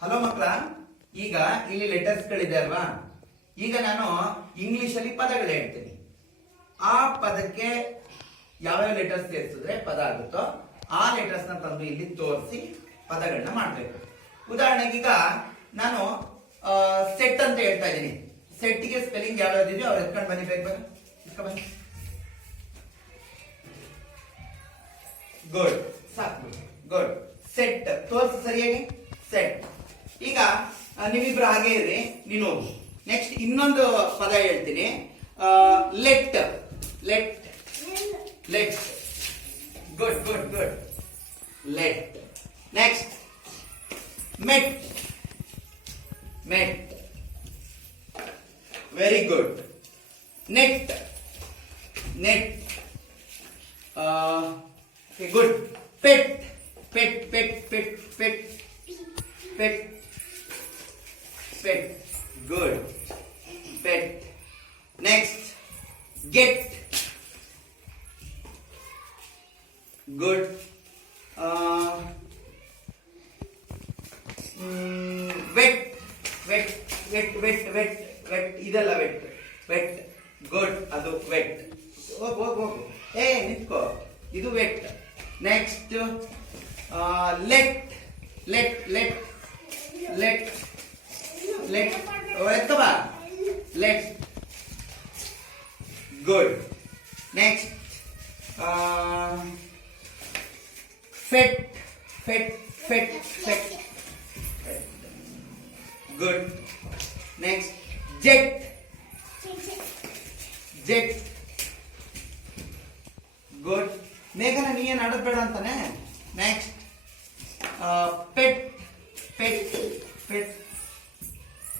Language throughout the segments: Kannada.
ಹಲೋ ಮಕ್ಕಳ, ಈಗ ಇಲ್ಲಿ ಲೆಟರ್ಸ್ ಗಳಿದೆ ಅಲ್ವಾ? ಈಗ ನಾನು ಇಂಗ್ಲಿಷ್ ಅಲ್ಲಿ ಪದಗಳು ಹೇಳ್ತೀನಿ. ಆ ಪದಕ್ಕೆ ಯಾವ್ಯಾವ ಲೆಟರ್ಸ್ ಸೇರಿಸಿದ್ರೆ ಪದ ಆಗುತ್ತೋ ಆ ಲೆಟರ್ಸ್ ನ ತಂದು ಇಲ್ಲಿ ತೋರಿಸಿ ಪದಗಳನ್ನ ಮಾಡ್ಬೇಕು. ಉದಾಹರಣೆಗೆ ಈಗ ನಾನು ಸೆಟ್ ಅಂತ ಹೇಳ್ತಾ ಇದ್ದೀನಿ. ಸೆಟ್ ಗೆ ಸ್ಪೆಲ್ಲಿಂಗ್ ಯಾವ್ಯಾವ್ದಿದೆಯೋ ಅವ್ರು ಎತ್ಕೊಂಡು ಬನ್ನಿ, ಬೇಕು ಬನ್ನಿ. ಗುಡ್, ಸಾಕು, ಗುಡ್. ಸೆಟ್ ತೋರಿಸಿ ಸರಿಯಾಗಿ. ಸೆಟ್. ಈಗ ನೀವಿಬ್ರು ಹಾಗೆ ಇರ್ರಿ, ನೀನು ಹೋಗು. ನೆಕ್ಸ್ಟ್ ಇನ್ನೊಂದು ಪದ ಹೇಳ್ತೀನಿ. Let. Let. Let. Good good good. Let. Next met. Met. Very good. Net. Net. Good. Pet. Pet pet pet pet pet pet. Good. Pet. Next. Get. Good. Wet. Wet. Wet. Wet. Wet. Wet. ಇದಲ್ಲ wet. Wet. Good. ಅದು wet. ಹೋಗು. ನಿಂತ್ಕೋ. ಇದು wet. Next. Let. Let. Let. Let. Let. Come on. Let. Good. Next. Fet. Fet. Fet. Fet. Good. Next. Jet. Jet. Good. ಮೇಘನ ನೀ ಏನು ಆಡೋದು ಬೇಡ ಅಂತಾನೆ. Next. Pet. Pet. Pet.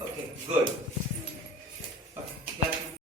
Okay, good.